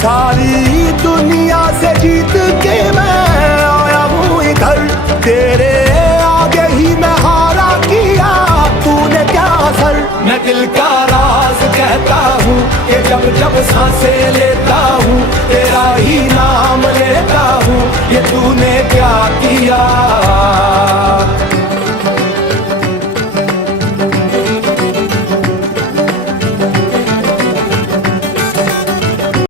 सारी दुनिया से जीत के मैं आया हूँ इधर, तेरे आगे ही मैं हारा किया, तूने क्या असर। मैं दिल का राज कहता हूँ कि जब जब सांसें